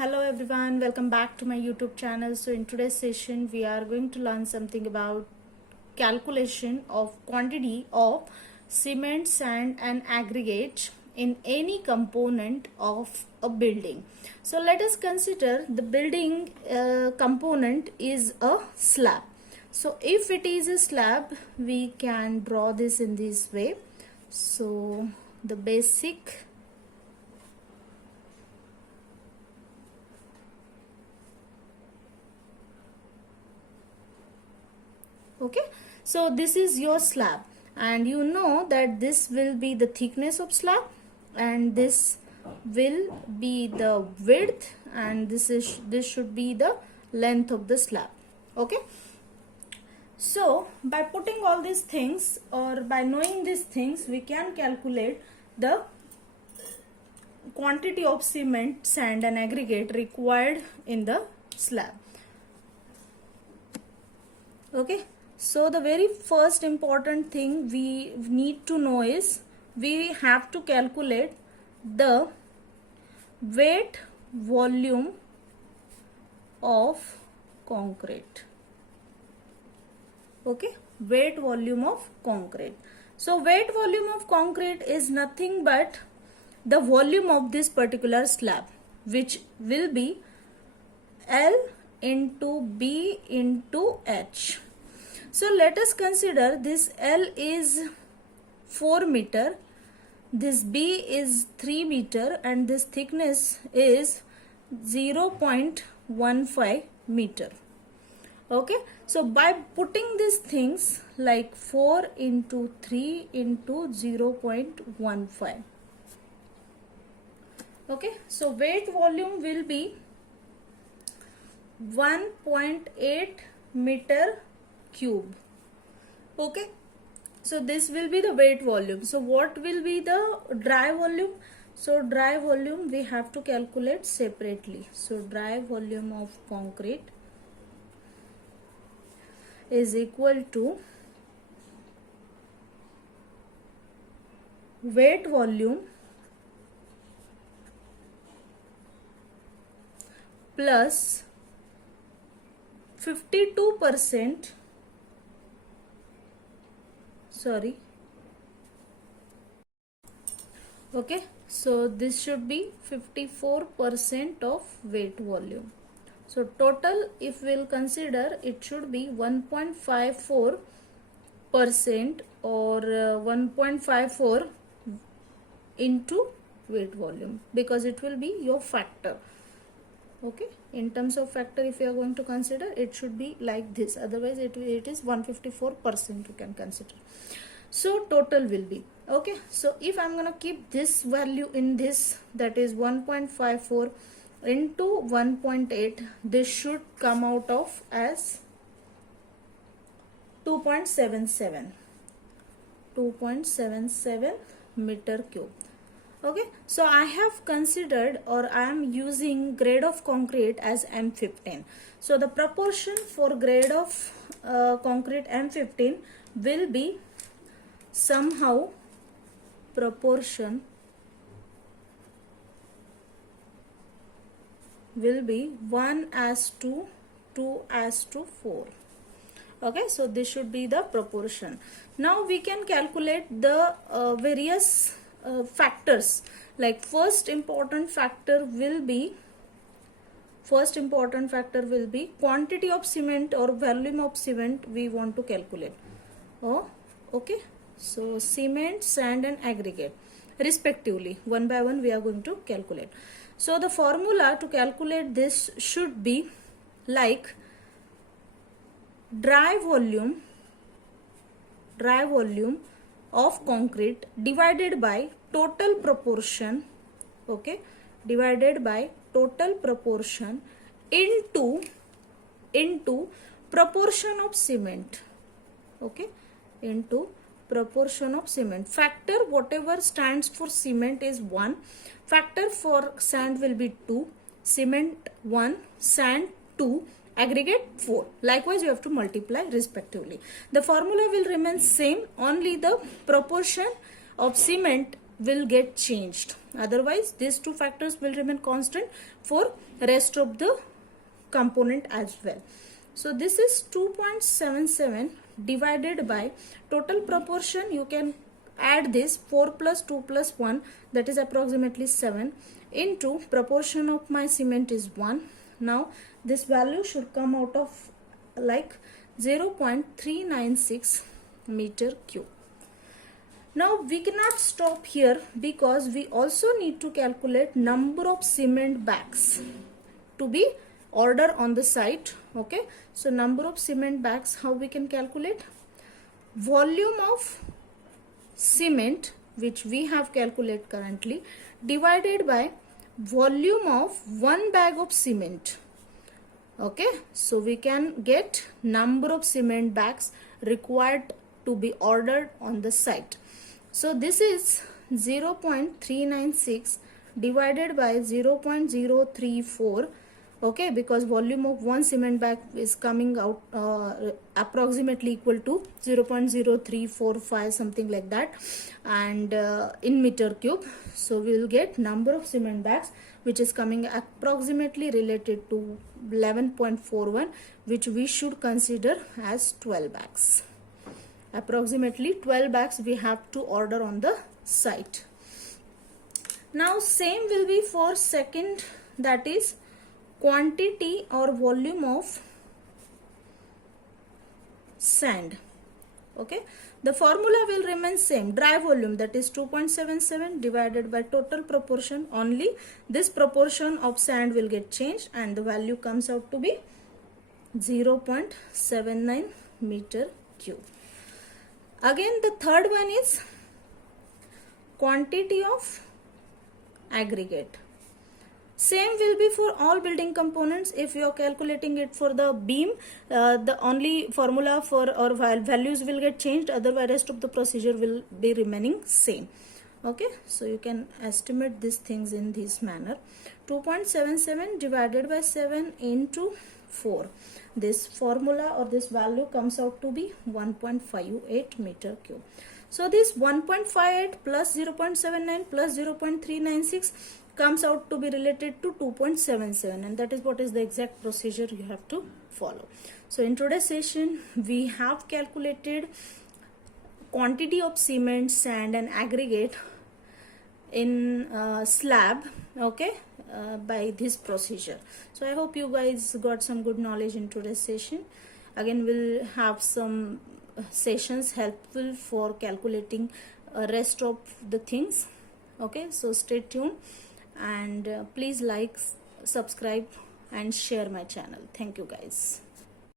Hello everyone, welcome back to my YouTube channel. So in today's session we are going to learn something about calculation of quantity of cement, sand and aggregate in any component of a building. So let us consider the building component is a slab. So if it is a slab, we can draw this in this way. So the basic okay, so this is your slab and you know that this will be the thickness of slab and this will be the width and this should be the length of the slab. Okay, so by putting all these things or by knowing these things, we can calculate the quantity of cement, sand and aggregate required in the slab. Okay, so the very first important thing we need to know is we have to calculate the weight volume of concrete. Okay, weight volume of concrete. So weight volume of concrete is nothing but the volume of this particular slab, which will be L into B into H. So let us consider this L is 4 meter, this B is 3 meter and this thickness is 0.15 meter. Okay, so by putting these things like 4 into 3 into 0.15. Okay, so weight volume will be 1.8 meter cube. Okay, so this will be the weight volume. So what will be the dry volume? So dry volume we have to calculate separately. So dry volume of concrete is equal to weight volume plus 52%, okay, so this should be 54% of weight volume. So total, if we'll consider, it should be 1.54% or 1.54 into weight volume, because it will be your factor. Okay, in terms of factor, if you are going to consider, it should be like this, otherwise it is 154% you can consider. So total will be, okay, so if I'm gonna keep this value in this, that is 1.54 into 1.8, this should come out of as 2.77 meter cube. Okay, so I have considered or I am using grade of concrete as M15. So the proportion for grade of concrete M15 will be somehow proportion will be 1:2:4. Okay, so this should be the proportion. Now we can calculate the various factors. Like first important factor will be quantity of cement or volume of cement we want to calculate. Oh, okay, so cement, sand and aggregate respectively, one by one we are going to calculate. So the formula to calculate this should be like dry volume of concrete divided by total proportion, okay, divided by total proportion into proportion of cement, okay, into proportion of cement. Factor whatever stands for cement is 1, factor for sand will be 2, cement 1, sand 2, aggregate 4. Likewise, you have to multiply respectively. The formula will remain same, only the proportion of cement will get changed. Otherwise these two factors will remain constant for rest of the component as well. So this is 2.77 divided by total proportion. You can add this 4 plus 2 plus 1, that is approximately 7, into proportion of my cement is 1. Now this value should come out of like 0.396 meter cube. Now we cannot stop here because we also need to calculate number of cement bags to be ordered on the site. Okay, so number of cement bags, how we can calculate? Volume of cement which we have calculated currently divided by volume of 1 bag of cement. Okay, so we can get number of cement bags required to be ordered on the site. So this is 0.396 divided by 0.034. Okay, because volume of one cement bag is coming out approximately equal to 0.0345, something like that, and in meter cube. So we will get number of cement bags which is coming approximately related to 11.41, which we should consider as 12 bags. Approximately 12 bags we have to order on the site. Now same will be for second, that is quantity or volume of sand. Okay, the formula will remain same. Dry volume, that is 2.77 divided by total proportion. Only this proportion of sand will get changed and the value comes out to be 0.79 meter cube. Again the third one is quantity of aggregate. Same will be for all building components. If you are calculating it for the beam, the only formula for or values will get changed, otherwise rest of the procedure will be remaining same. Okay, so you can estimate these things in this manner. 2.77 divided by 7 into 4. This formula or this value comes out to be 1.58 meter cube. So this 1.58 plus 0.79 plus 0.396 comes out to be related to 2.77, and that is what is the exact procedure you have to follow. So in today's session we have calculated quantity of cement, sand and aggregate in slab, okay, by this procedure. So I hope you guys got some good knowledge in today's session. Again we'll have some sessions helpful for calculating rest of the things. Okay, so stay tuned and please like, subscribe and share my channel. Thank you guys.